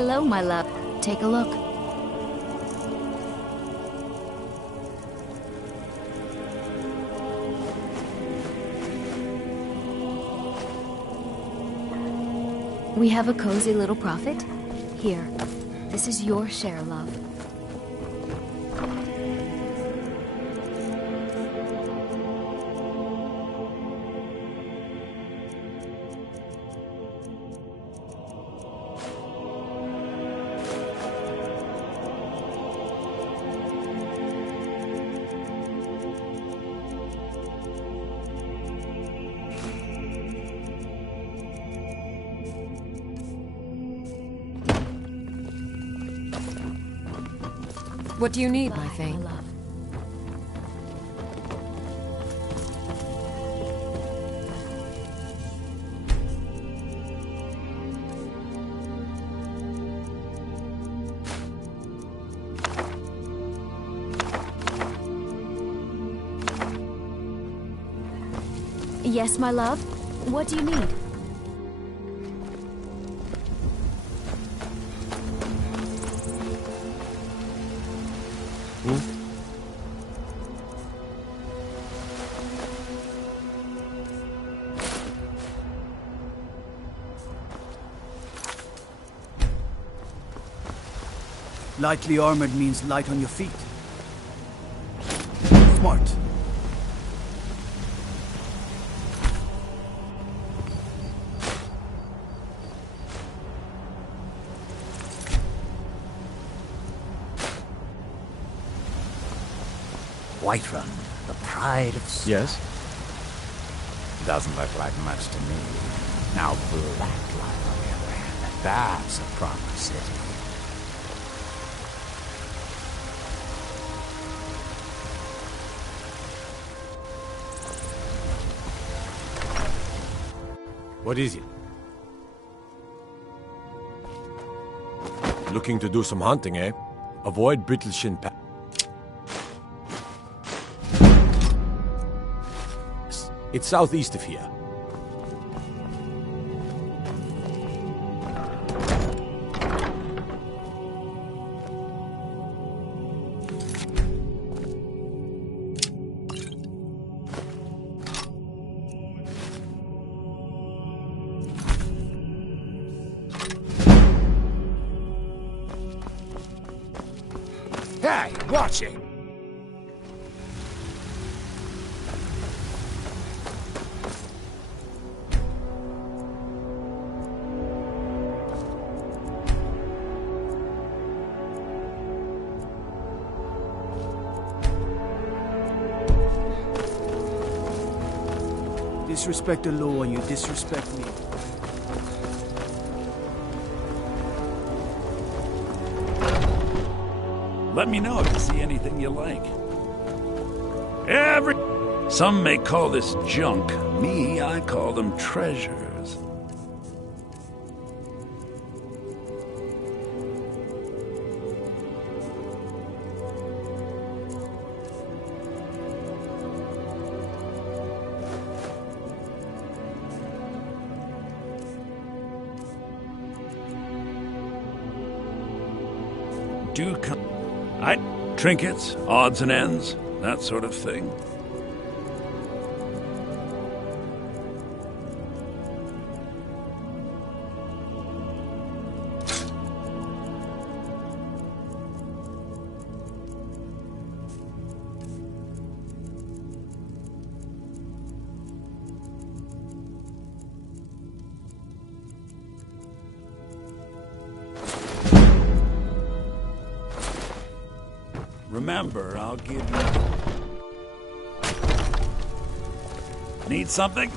Hello, my love. Take a look. We have a cozy little profit. Here, this is your share, love. What do you need, my thing? Love. Yes, my love? What do you need? Lightly armored means light on your feet. Smart. Whiterun, the pride of... Yes? Doesn't look like much to me. Now Blacklight, on the other hand, that's a proper city. What is it? Looking to do some hunting, eh? Avoid Brittleshin Pass. It's southeast of here. Hey, watch it! Disrespect the law and you disrespect me. Let me know if you see anything you like. Some may call this junk. Me, I call them treasures. Do come. Trinkets, odds and ends, that sort of thing. Remember, I'll give you... Need something?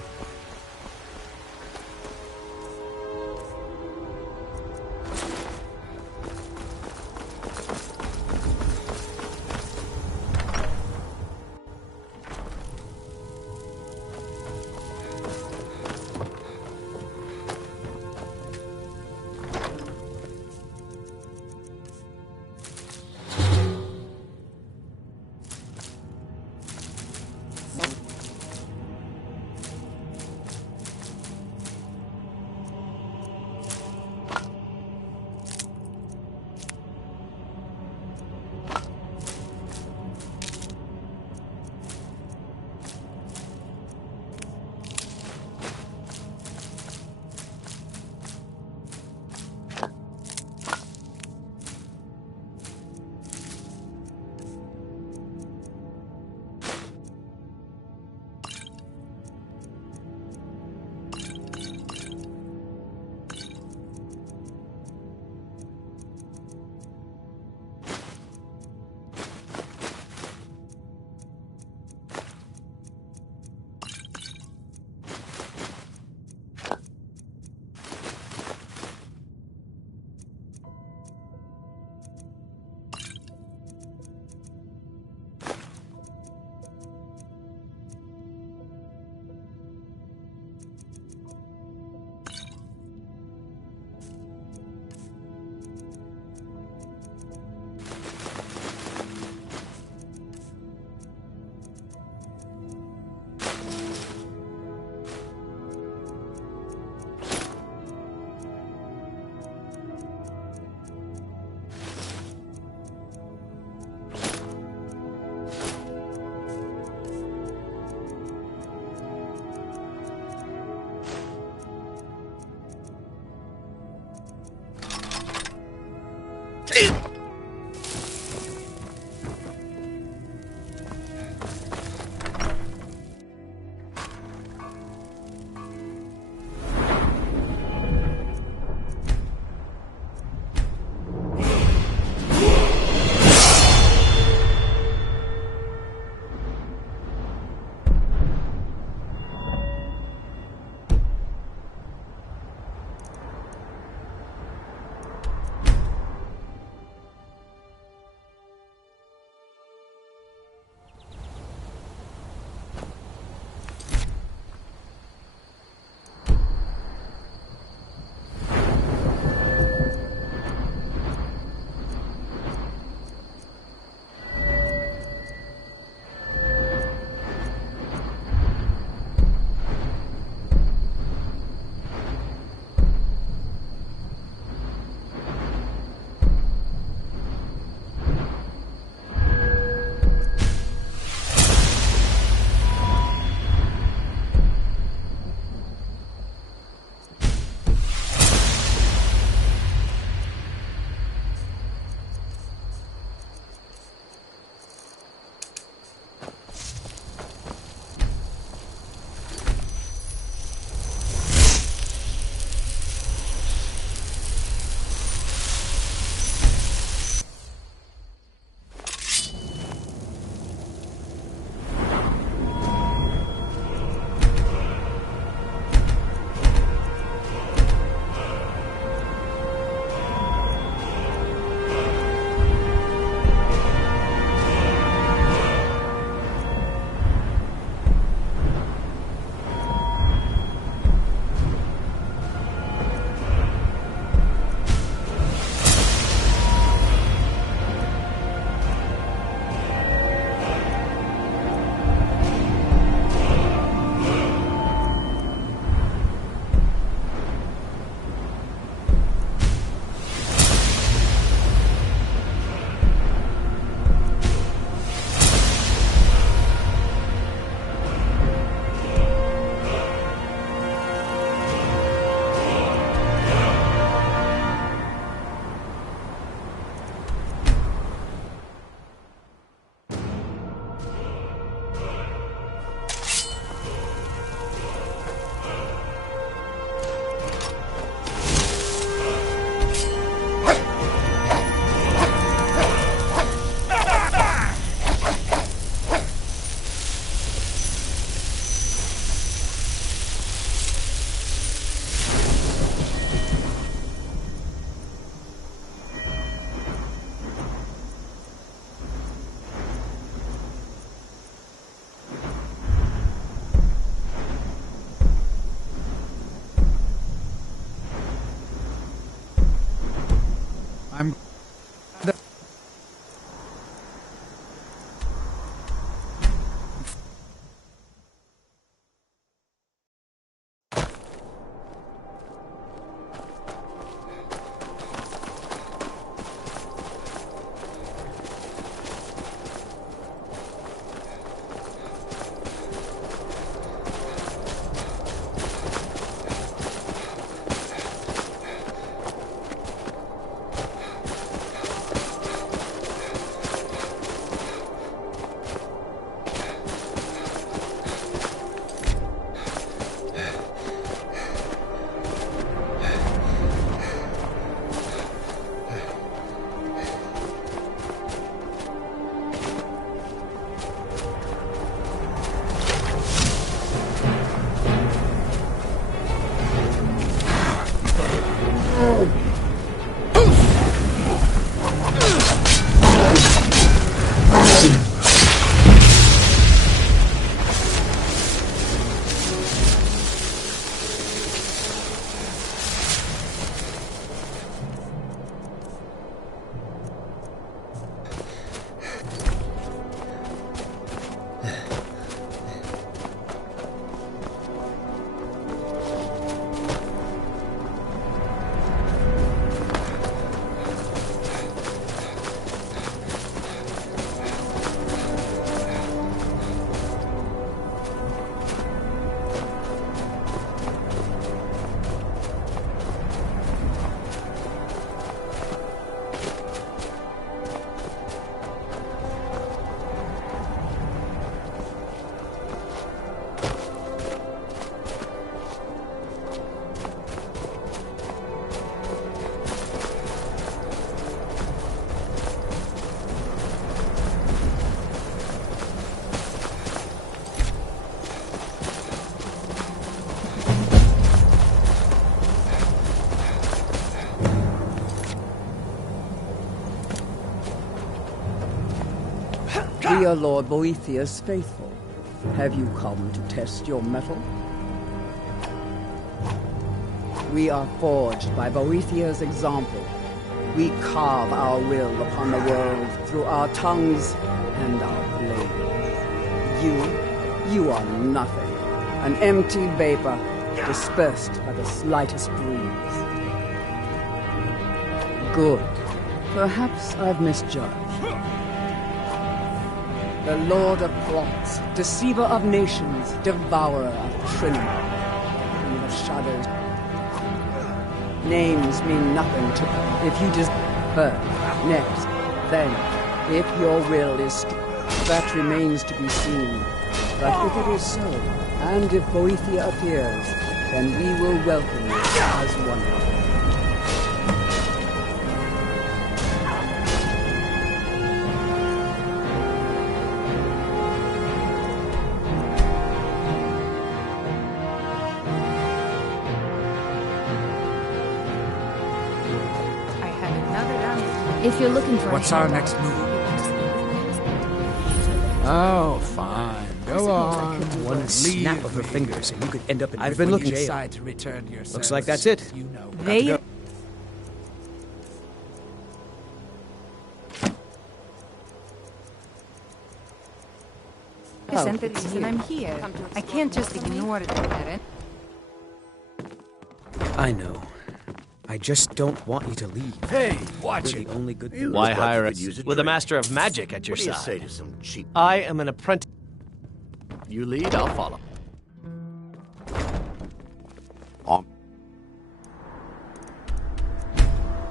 I'm... dear Lord Boethius faithful. Have you come to test your mettle? We are forged by Boethia's example. We carve our will upon the world through our tongues and our blades. You are nothing. An empty vapor, dispersed by the slightest breeze. Good. Perhaps I've misjudged. The Lord of Plots, deceiver of nations, devourer of Trinity, Queen of shadows. Names mean nothing to me if you just first, next, then, if your will is that remains to be seen. But if it is so, and if Boethia appears, then we will welcome you as one. If you're looking for What's a our handout, next move? Oh, fine. Go on. One snap of her fingers and you could end up in I've been looking jail. inside to return to your Looks like that's it. You know. They... Oh, sent the it's reason you. I'm here. I can't just ignore it, Aaron. I know. I just don't want you to leave. Hey, watch You're it. the only good You thing. Why hire could us use a with a drink. master of magic at your What do you side? say to some cheap... I am an apprentice. You lead, I'll follow.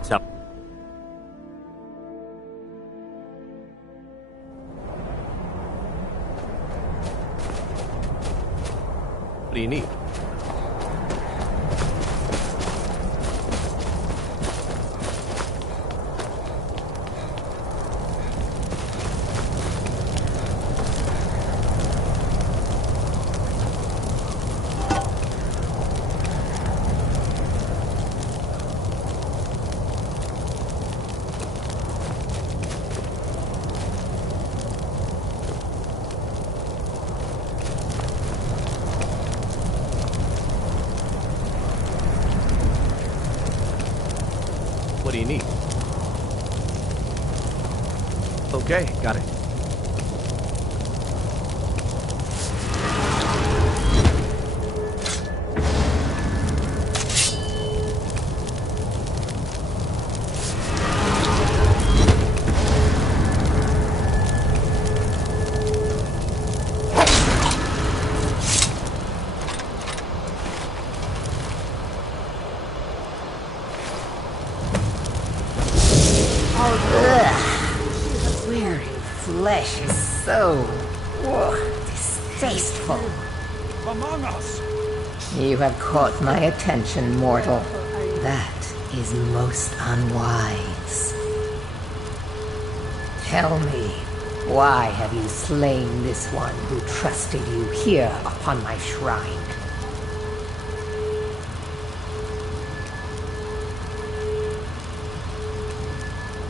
Sup? What do you need? What do you need? Okay, got it. Weary flesh is so distasteful. Among us! You have caught my attention, mortal. That is most unwise. Tell me, why have you slain this one who trusted you here upon my shrine?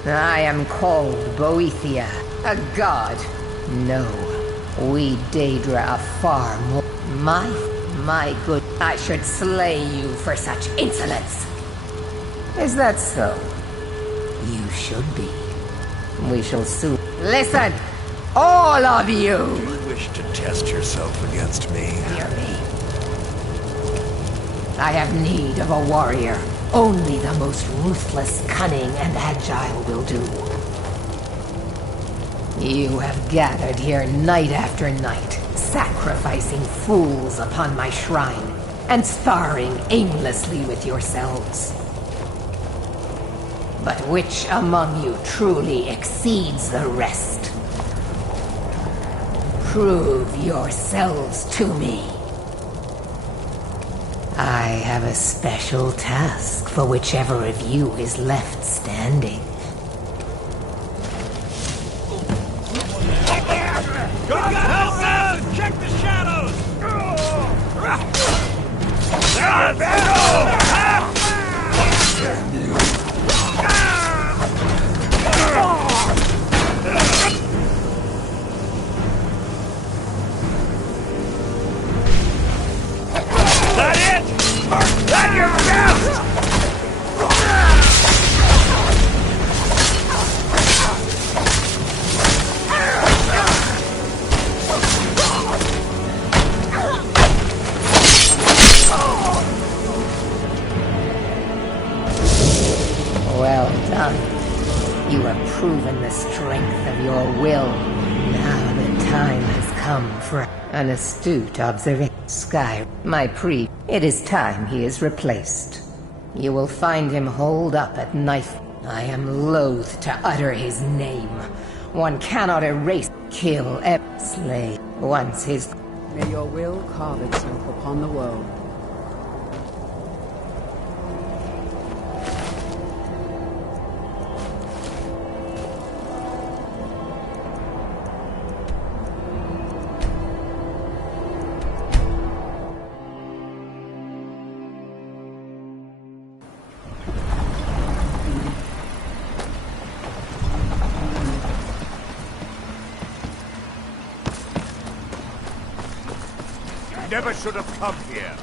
I am called Boethia, a god. No, we Daedra are far more... My good... I should slay you for such insolence. Is that so? You should be. We shall soon... Listen! All of you! Do you wish to test yourself against me? Hear me. I have need of a warrior. Only the most ruthless, cunning, and agile will do. You have gathered here night after night, sacrificing fools upon my shrine, and sparring aimlessly with yourselves. But which among you truly exceeds the rest? Prove yourselves to me. I have a special task for whichever of you is left standing. God help us! Check the shadows! Well done. You have proven the strength of your will. Now the time has come for an astute observation. Skyrim, my it is time he is replaced. You will find him holed up at knife. I am loath to utter his name. One cannot erase, kill, slay. Once his... May your will carve itself upon the world. Never should have come here.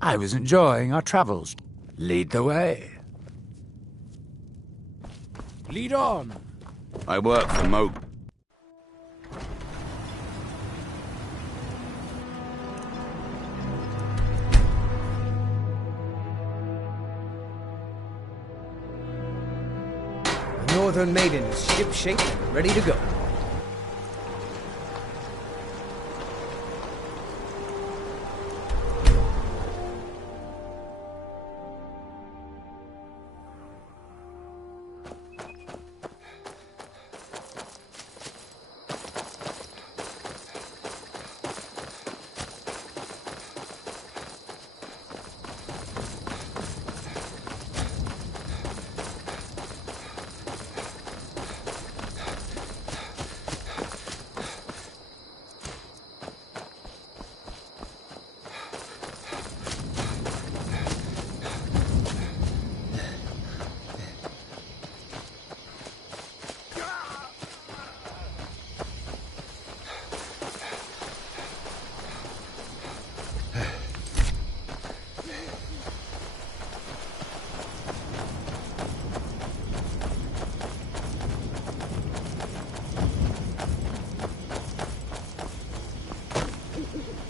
I was enjoying our travels. Lead the way. Lead on. I work for Mo. The Northern Maiden is ship-shape and ready to go.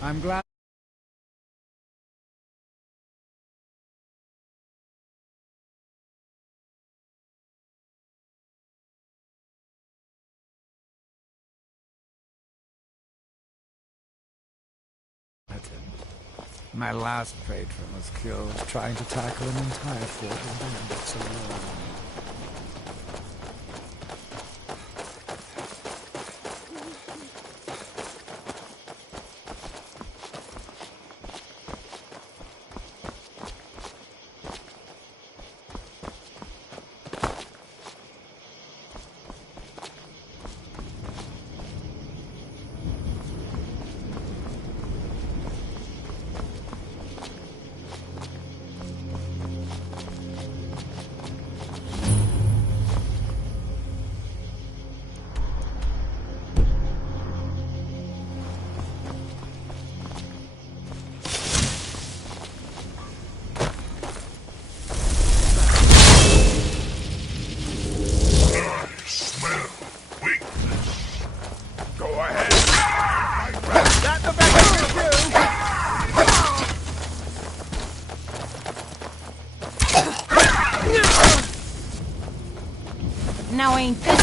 I'm glad. My last patron was killed trying to tackle an entire fort of bandits alone. Now ain't this...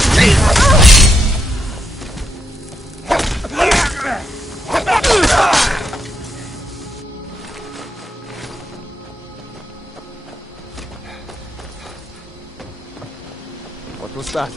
What was that?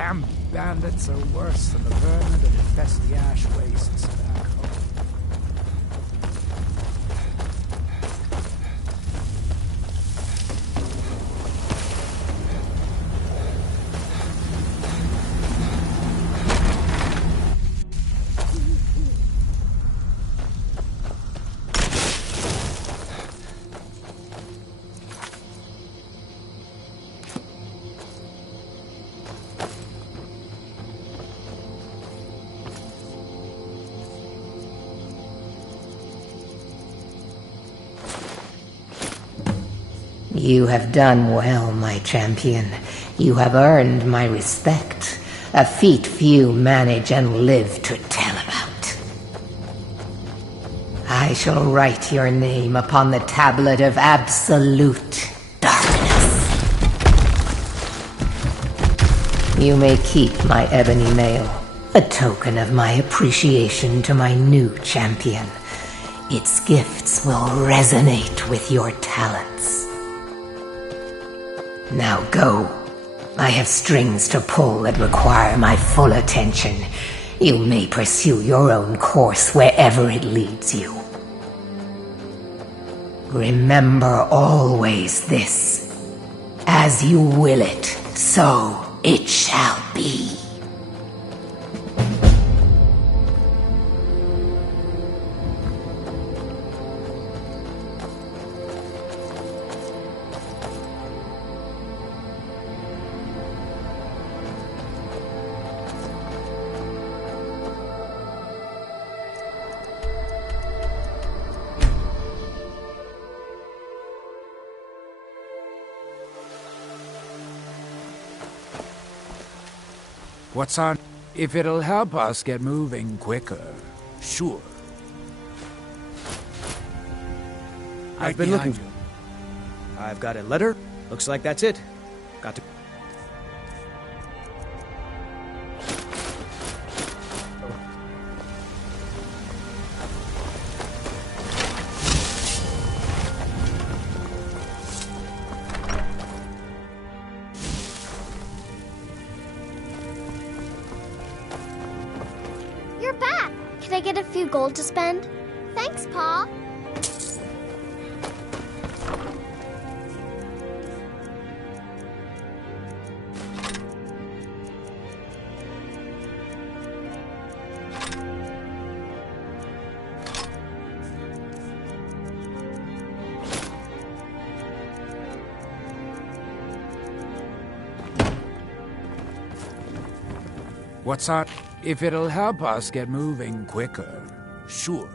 damn bandits are worse than the vermin that infest the ash wastes back home. You have done well, my champion. You have earned my respect, a feat few manage and live to tell about. I shall write your name upon the tablet of absolute darkness. You may keep my ebony mail, a token of my appreciation to my new champion. Its gifts will resonate with your talents. Now go. I have strings to pull that require my full attention. You may pursue your own course wherever it leads you. Remember always this. As you will it, so it shall be. What's on? If it'll help us get moving quicker, sure. I've been looking. I've got a letter. Looks like that's it. Got to... You're back! Can I get a few gold to spend? Thanks, Pa. What's on? If it'll help us get moving quicker, sure.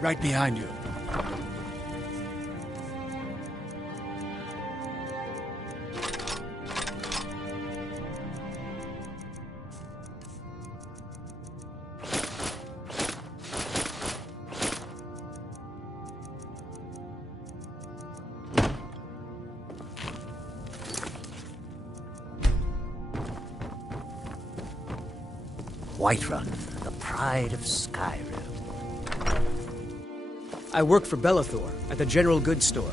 Right behind you. Whiterun, the pride of Skyrim. I work for Bellathor at the General Goods Store.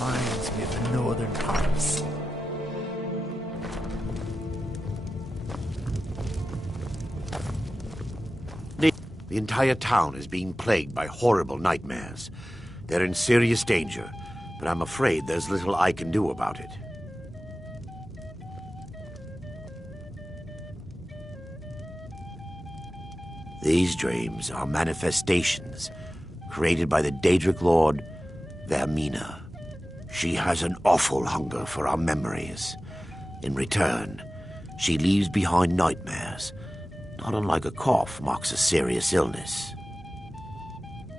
Reminds me of the northern parts. The entire town is being plagued by horrible nightmares. They're in serious danger, but I'm afraid there's little I can do about it. These dreams are manifestations created by the Daedric Lord, Vermina. She has an awful hunger for our memories. In return, she leaves behind nightmares, not unlike a cough marks a serious illness.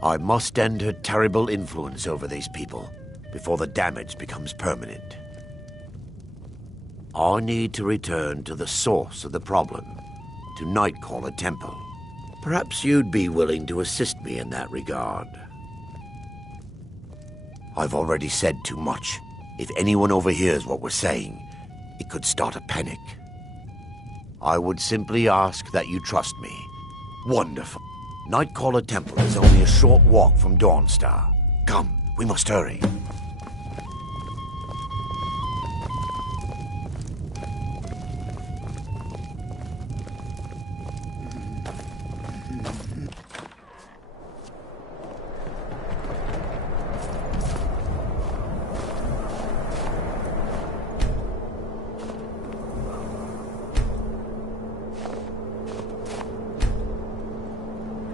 I must end her terrible influence over these people before the damage becomes permanent. I need to return to the source of the problem, to Nightcaller Temple. Perhaps you'd be willing to assist me in that regard. I've already said too much. If anyone overhears what we're saying, it could start a panic. I would simply ask that you trust me. Wonderful. Nightcaller Temple is only a short walk from Dawnstar. Come, we must hurry.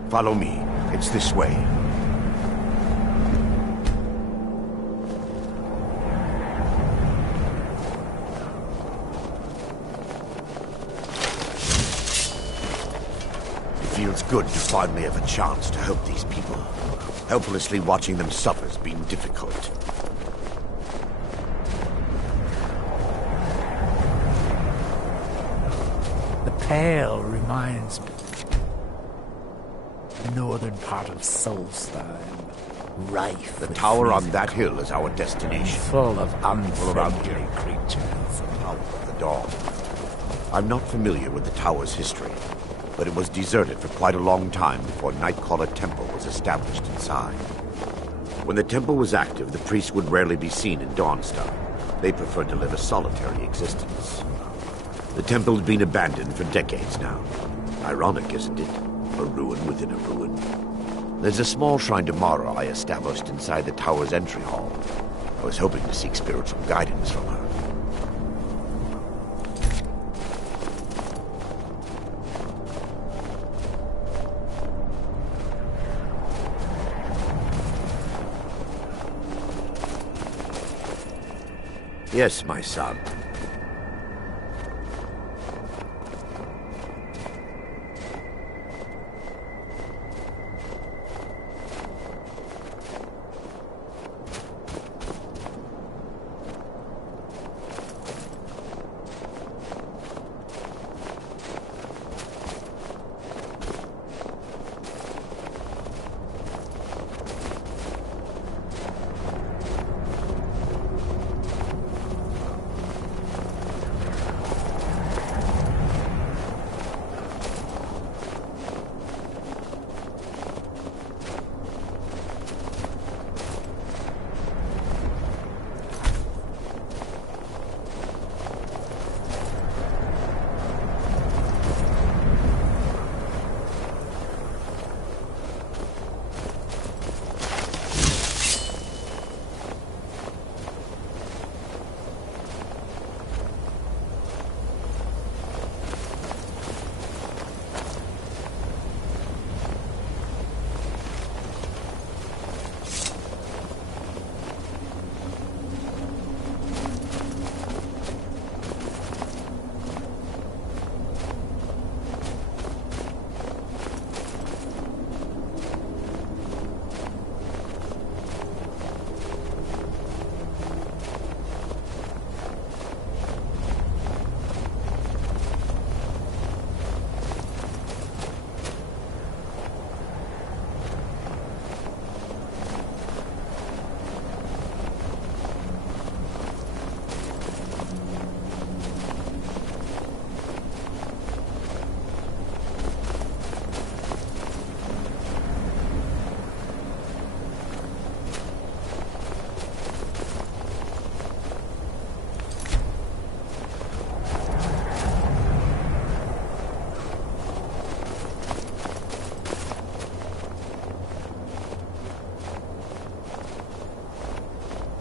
Follow me. It's this way. It feels good to finally have a chance to help these people. Helplessly watching them suffer has been difficult. The Pale reminds me. Northern part of Solstheim, rife. The tower on that hill is our destination. Full of unfriendly creatures. Power of the dawn. I'm not familiar with the tower's history, but it was deserted for quite a long time before Nightcaller Temple was established inside. When the temple was active, the priests would rarely be seen in Dawnstar. They preferred to live a solitary existence. The temple's been abandoned for decades now. Ironic, isn't it? A ruin within a ruin. There's a small shrine to Mara I established inside the tower's entry hall. I was hoping to seek spiritual guidance from her. Yes, my son.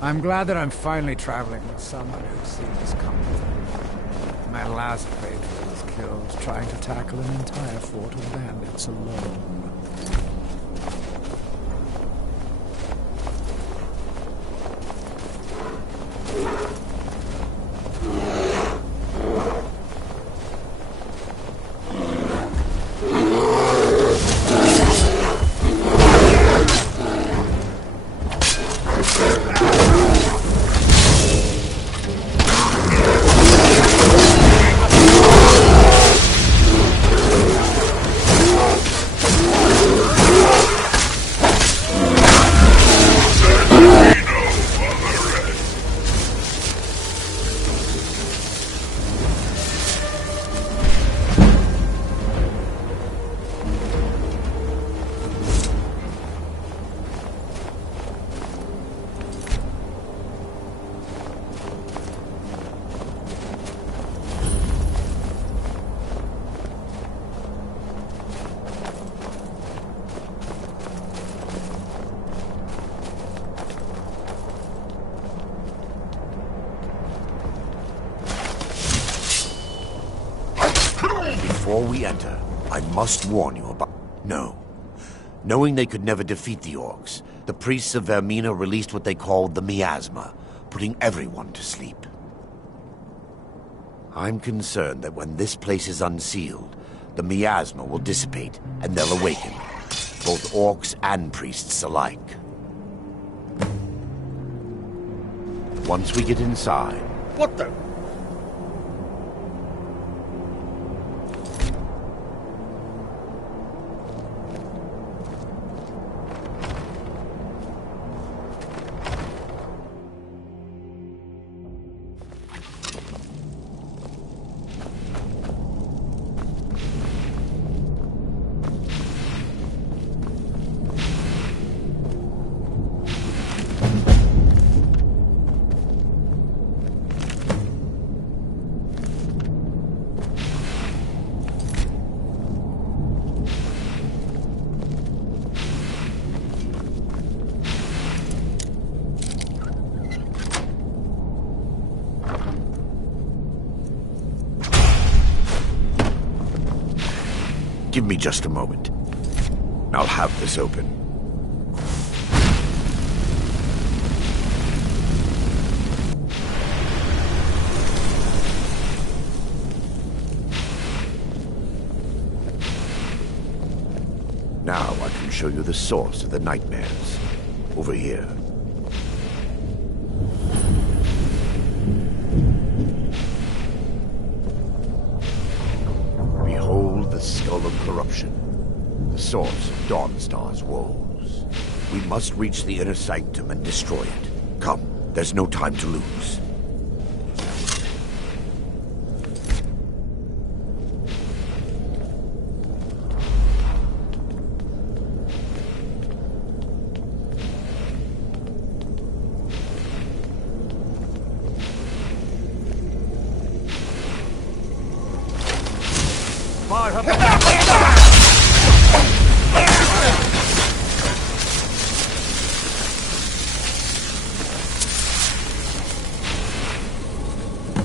I'm glad that I'm finally traveling with someone who sees comfort. My last faithful was killed trying to tackle an entire fort of bandits alone. Before we enter, I must warn you about... No. Knowing they could never defeat the orcs, the priests of Vermina released what they called the miasma, putting everyone to sleep. I'm concerned that when this place is unsealed, the miasma will dissipate and they'll awaken, both orcs and priests alike. Once we get inside... What the... Give me just a moment. I'll have this open. Now I can show you the source of the nightmares. Over here. Behold the skull of corruption, the source of Dawnstar's woes. We must reach the inner sanctum and destroy it. Come, there's no time to lose.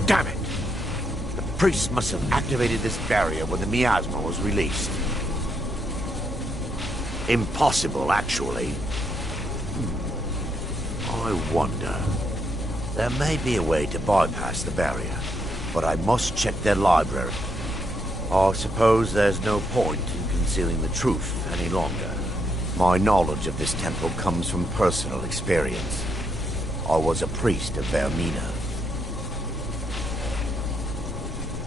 Damn it! The priests must have activated this barrier when the miasma was released. Impossible, actually. I wonder. There may be a way to bypass the barrier, but I must check their library. I suppose there's no point in concealing the truth any longer. My knowledge of this temple comes from personal experience. I was a priest of Vermina.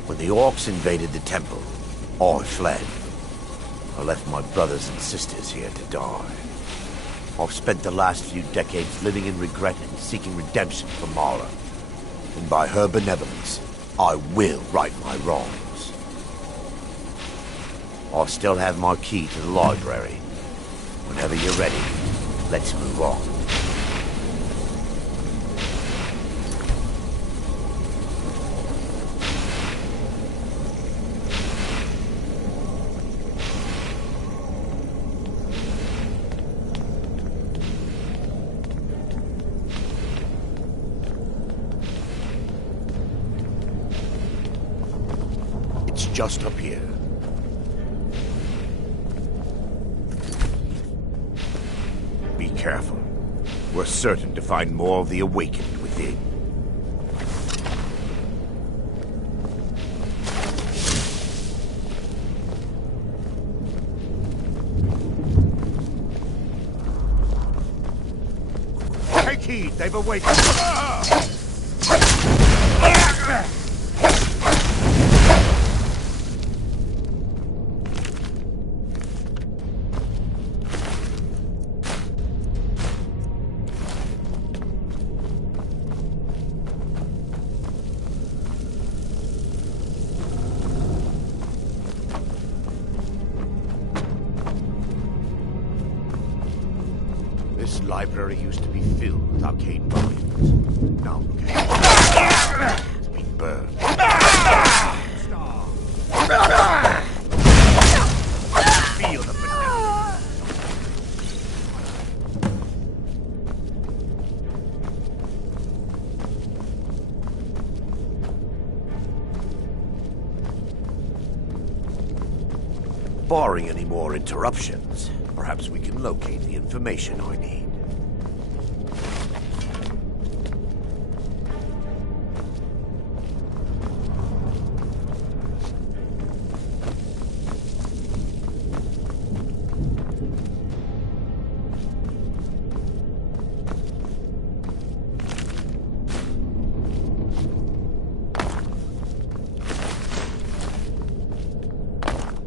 When the orcs invaded the temple, I fled. I left my brothers and sisters here to die. I've spent the last few decades living in regret and seeking redemption from Mara. And by her benevolence, I will right my wrongs. I still have my key to the library. Whenever you're ready, let's move on. It's just up here. Be careful. We're certain to find more of the awakened within. Take heed, they've awakened. This library used to be filled with arcane volumes. Now look at it. It's been burned. Feel the benevolence. Barring any more interruptions, perhaps we can locate the information I need.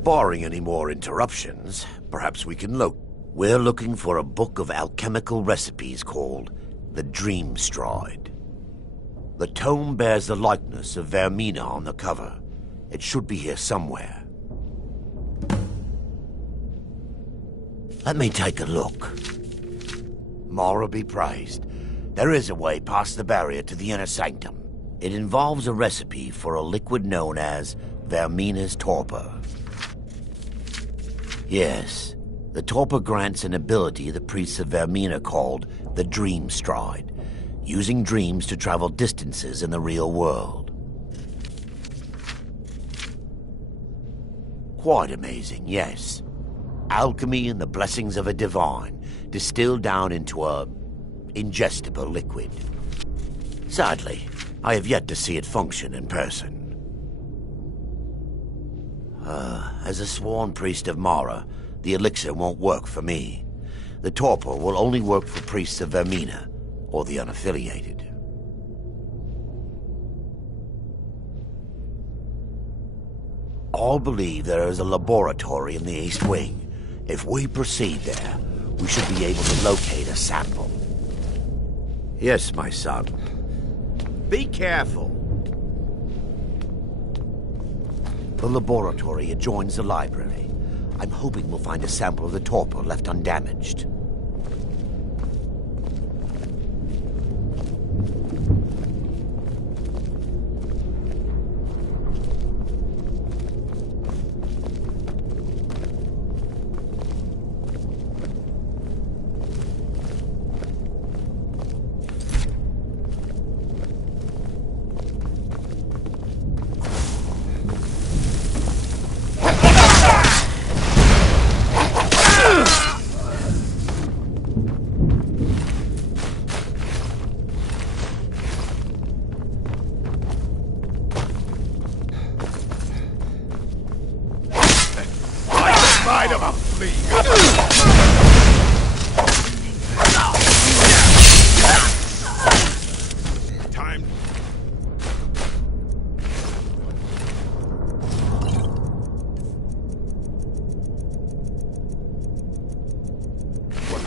Barring any more interruptions, perhaps we can We're looking for a book of alchemical recipes called the Dream Stride. The tome bears the likeness of Vermina on the cover. It should be here somewhere. Let me take a look. Mara be praised. There is a way past the barrier to the inner sanctum. It involves a recipe for a liquid known as Vermina's torpor. Yes, the torpor grants an ability the priests of Vermina called the Dream Stride, using dreams to travel distances in the real world. Quite amazing, yes. Alchemy and the blessings of a divine, distilled down into a ingestible liquid. Sadly, I have yet to see it function in person. As a sworn priest of Mara, the elixir won't work for me. The torpor will only work for priests of Vermina, or the unaffiliated. All believe there is a laboratory in the East Wing. If we proceed there, we should be able to locate a sample. Yes, my son. Be careful. The laboratory adjoins the library. I'm hoping we'll find a sample of the torpor left undamaged.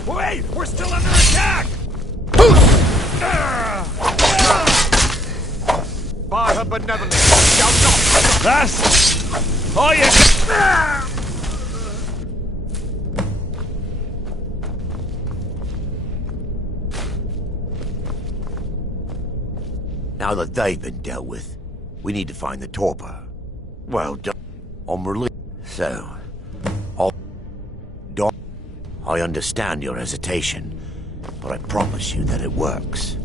Wait! We're still under attack! By her benevolence, shall not... That's... all you can... Now that they've been dealt with, we need to find the torpor. Well done. On release. So, I understand your hesitation, but I promise you that it works.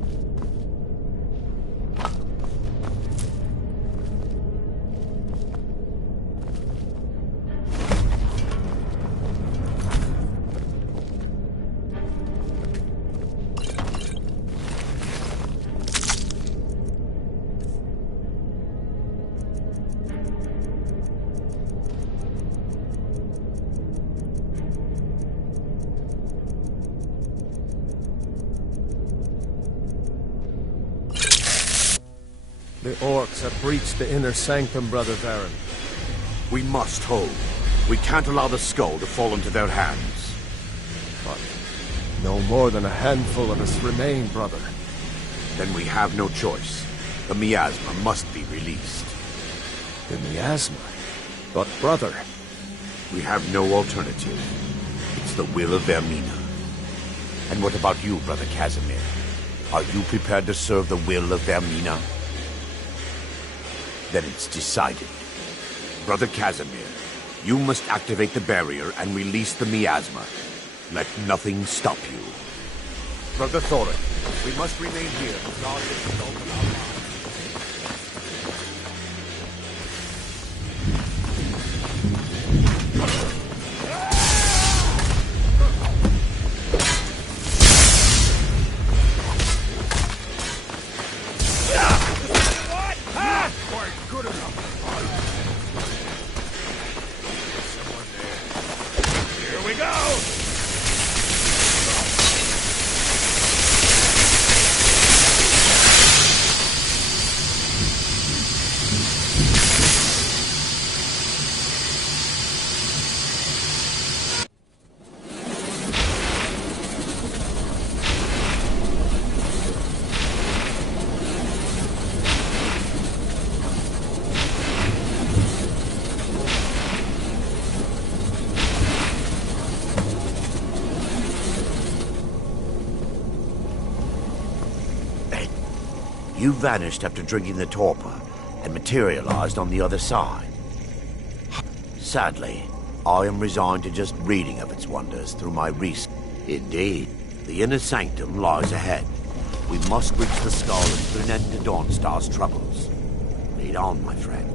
The orcs have breached the inner sanctum, Brother Varen. We must hold. We can't allow the skull to fall into their hands. But no more than a handful of us remain, brother. Then we have no choice. The miasma must be released. The miasma? But, brother... We have no alternative. It's the will of Vermina. And what about you, Brother Casimir? Are you prepared to serve the will of Vermina? Then it's decided. Brother Casimir, you must activate the barrier and release the miasma. Let nothing stop you. Brother Thorin, we must remain here. God is exalted our lives. You vanished after drinking the torpor and materialized on the other side. Sadly, I am resigned to just reading of its wonders through my research. Indeed, the inner sanctum lies ahead. We must reach the skull and put an end to Dawnstar's troubles. Lead on, my friend.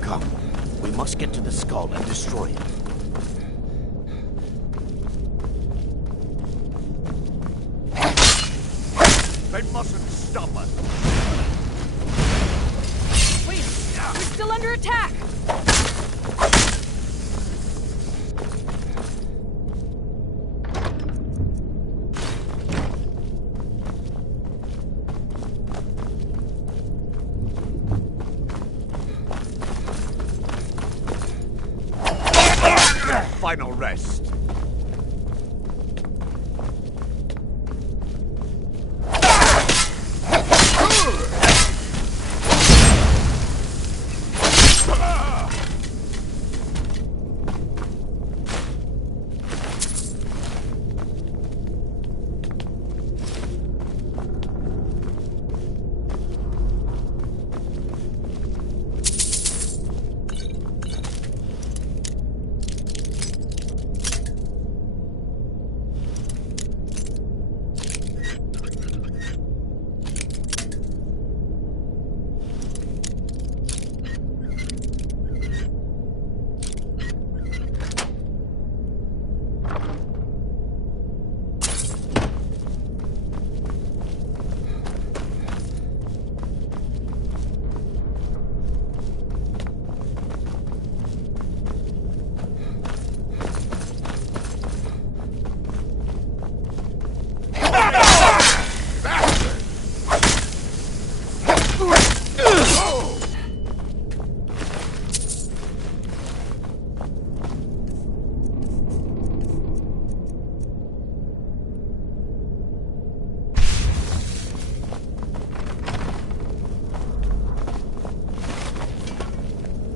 Come, we must get to the skull and destroy it. They mustn't stop us. Wait, we're still under attack! Final rest.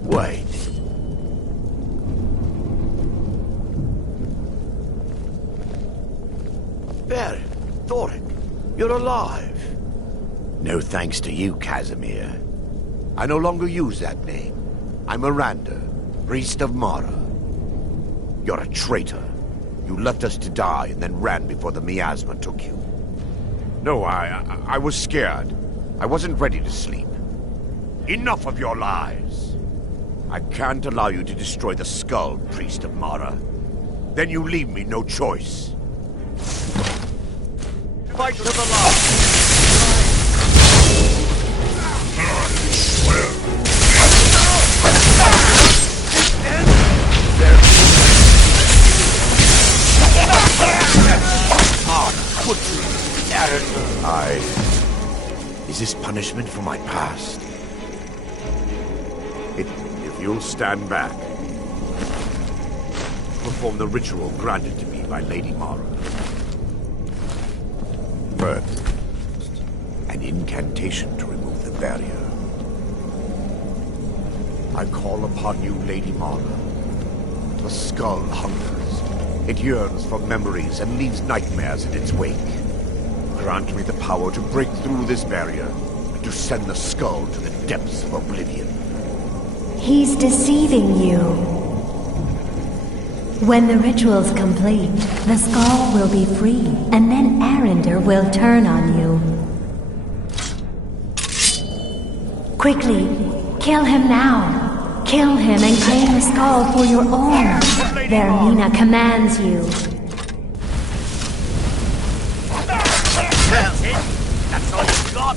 Wait. Baron, Thoric, you're alive. No thanks to you, Casimir. I no longer use that name. I'm Miranda, priest of Mara. You're a traitor. You left us to die and then ran before the miasma took you. No, I was scared. I wasn't ready to sleep. Enough of your lies. I can't allow you to destroy the skull, priest of Mara. Then you leave me no choice. Fight to the last. Is this punishment for my past? If you'll stand back, perform the ritual granted to me by Lady Mara. First, an incantation to remove the barrier. I call upon you, Lady Mara. The skull hungers. It yearns for memories and leaves nightmares in its wake. Grant me the power to break through this barrier and to send the skull to the depths of oblivion. He's deceiving you. When the ritual's complete, the skull will be free, and then Arender will turn on you. Quickly, kill him now. Kill him and claim the skull for your own. Vermina commands you. That's it? That's all you've got?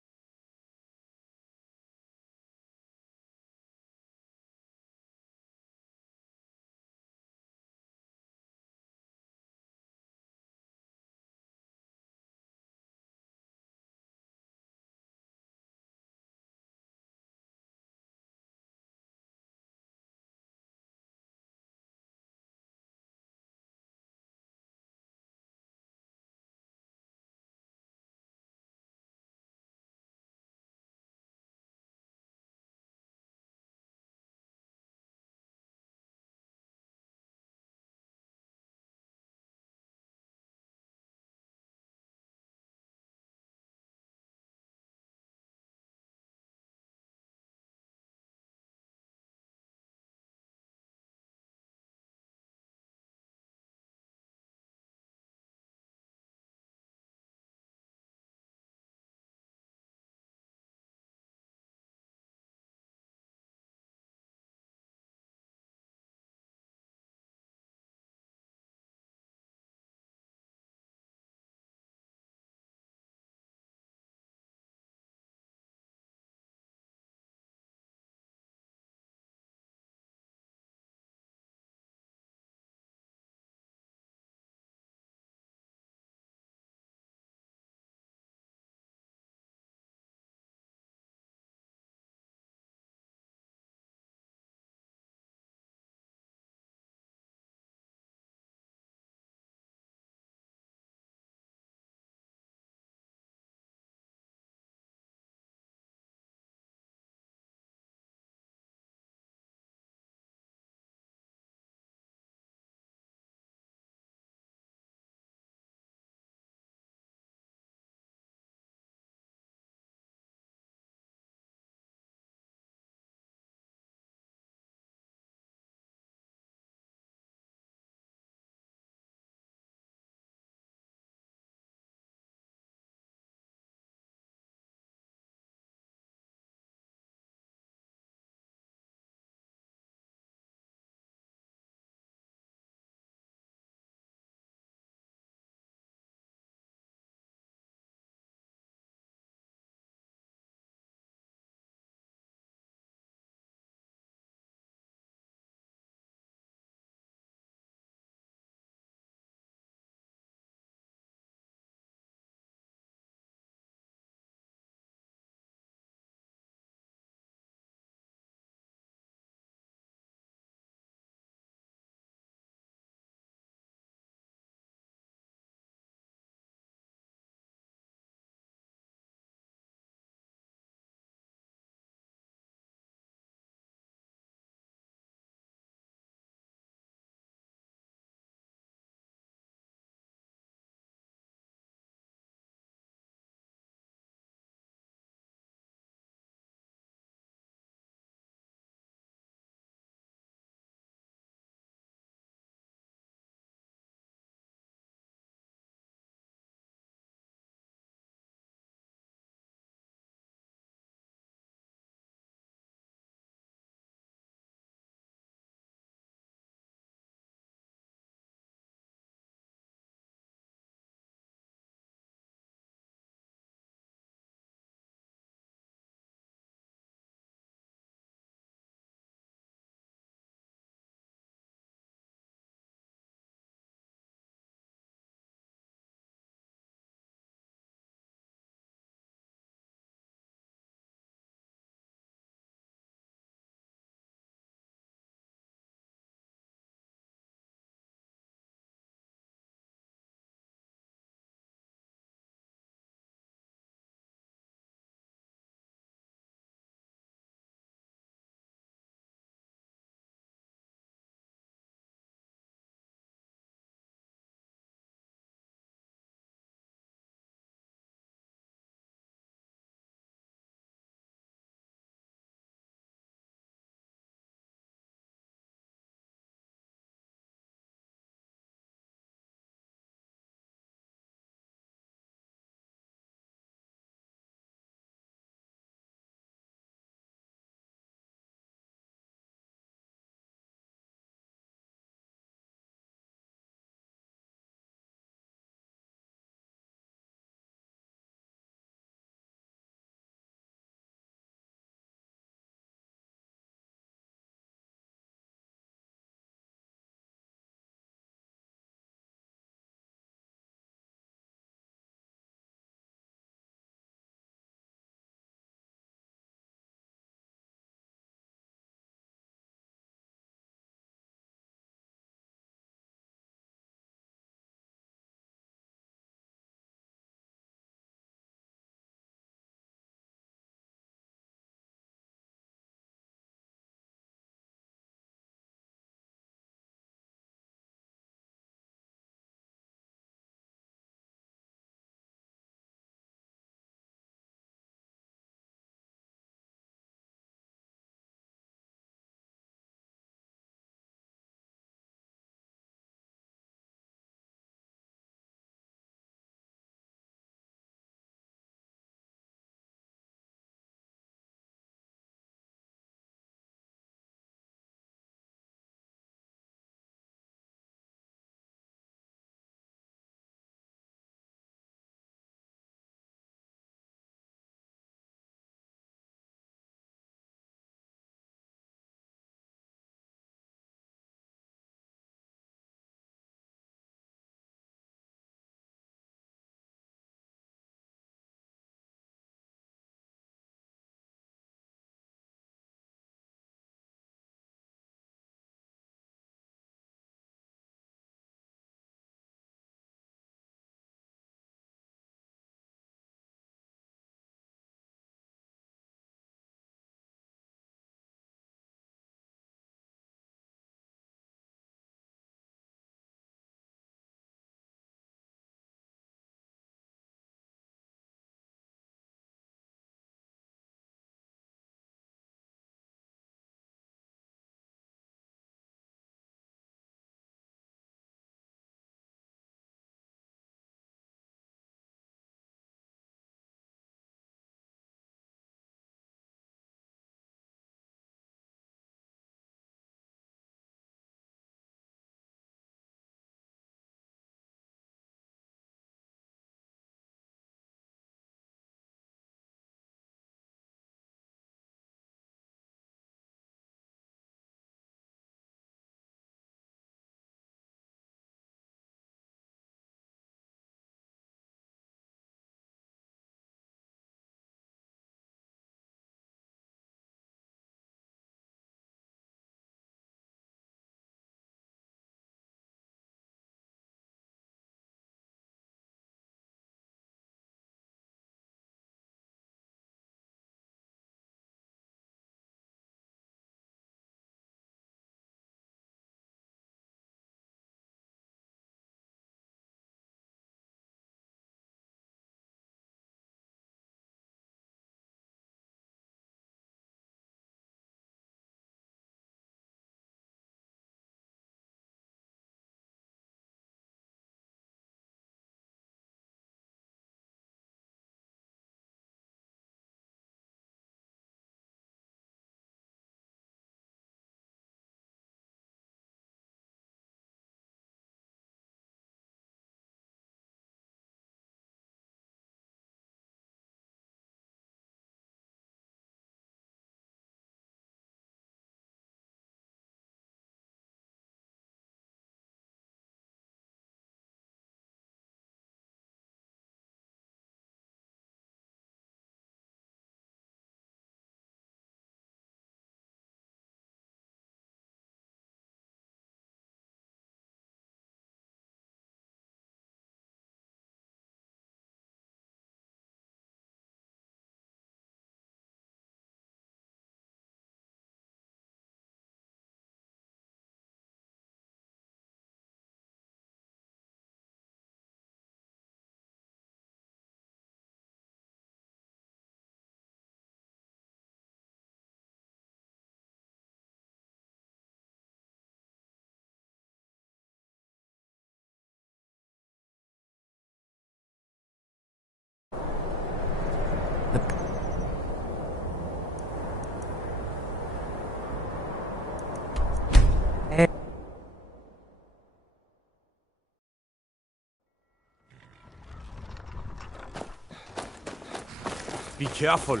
careful.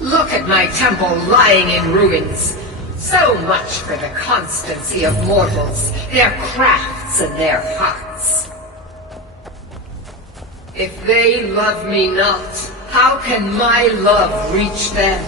Look at my temple lying in ruins. So much for the constancy of mortals, their crafts and their hearts. If they love me not, how can my love reach them?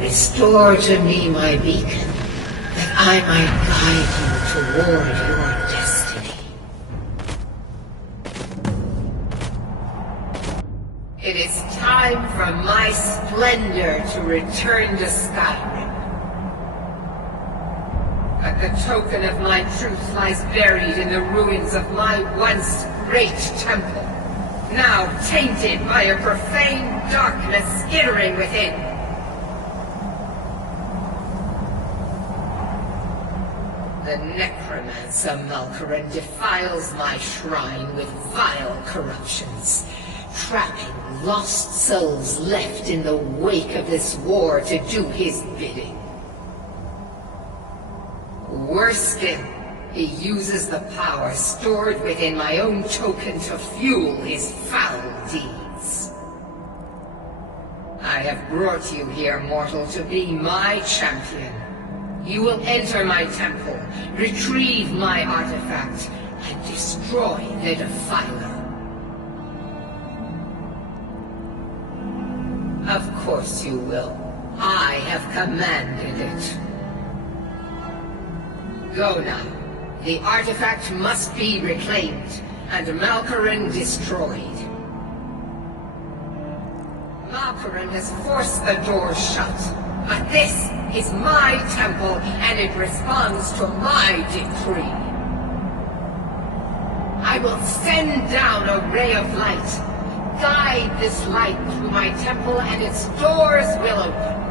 Restore to me my beacon, that I might guide you toward your destiny. It is time for my splendor to return to Skyrim. But the token of my truth lies buried in the ruins of my once great temple, now tainted by a profane darkness skittering within. The necromancer Malkaran defiles my shrine with vile corruptions, trapping lost souls left in the wake of this war to do his bidding. Worse still, he uses the power stored within my own token to fuel his foul deeds. I have brought you here, mortal, to be my champion. You will enter my temple, retrieve my artifact, and destroy the Defiler. Of course you will. I have commanded it. Go now. The artifact must be reclaimed, and Malkaran destroyed. Malkaran has forced the doors shut. But this is my temple, and it responds to my decree. I will send down a ray of light. Guide this light through my temple, and its doors will open.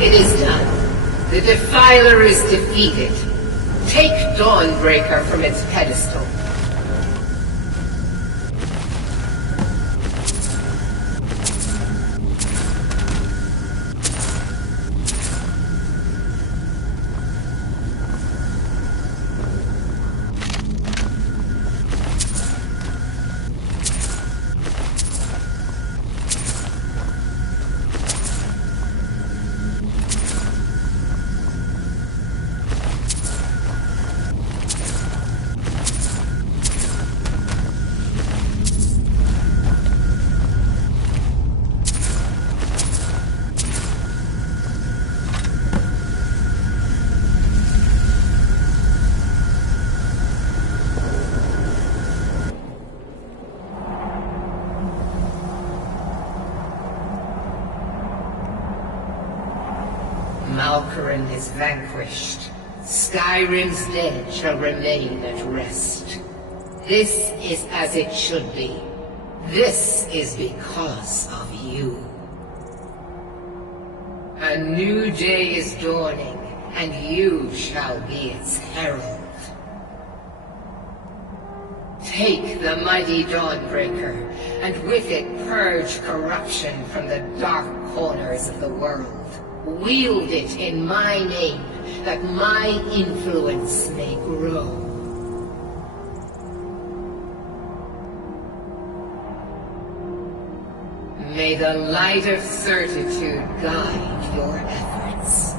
It is done. The Defiler is defeated. Take Dawnbreaker from its pedestal. Malkoran is vanquished. Skyrim's dead shall remain at rest. This is as it should be. This is because of you. A new day is dawning, and you shall be its herald. Take the mighty Dawnbreaker, and with it purge corruption from the dark corners of the world. Wield it in my name, that my influence may grow. May the light of certitude guide your efforts.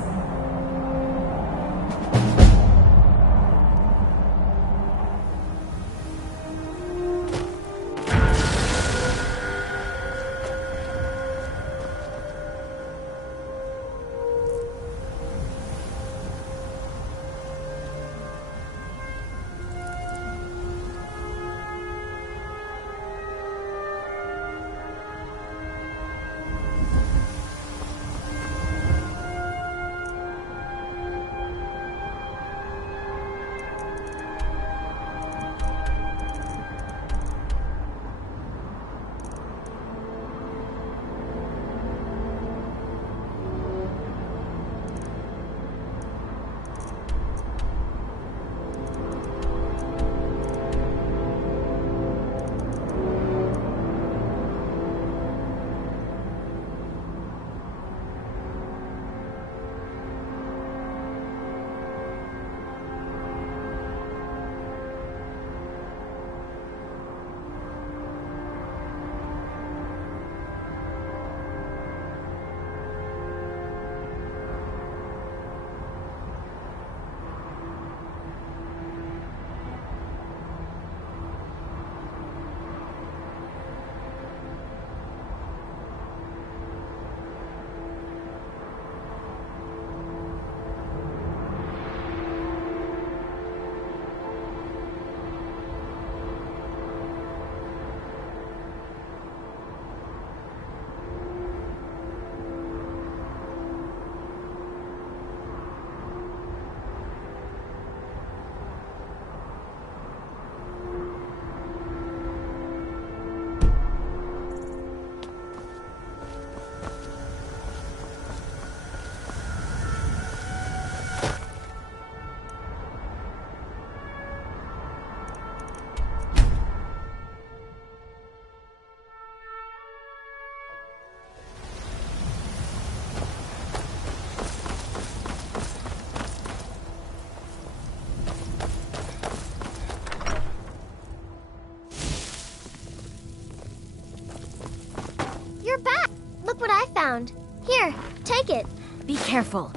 Here, take it. Be careful.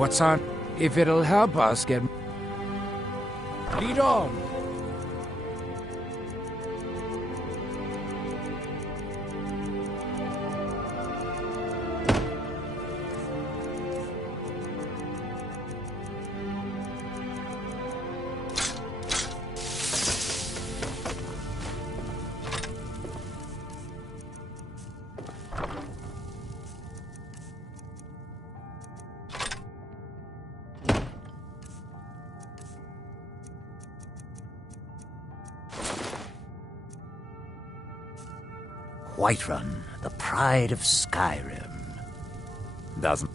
What's on? If it'll help us get... Lead on! Whiterun, the pride of Skyrim. Doesn't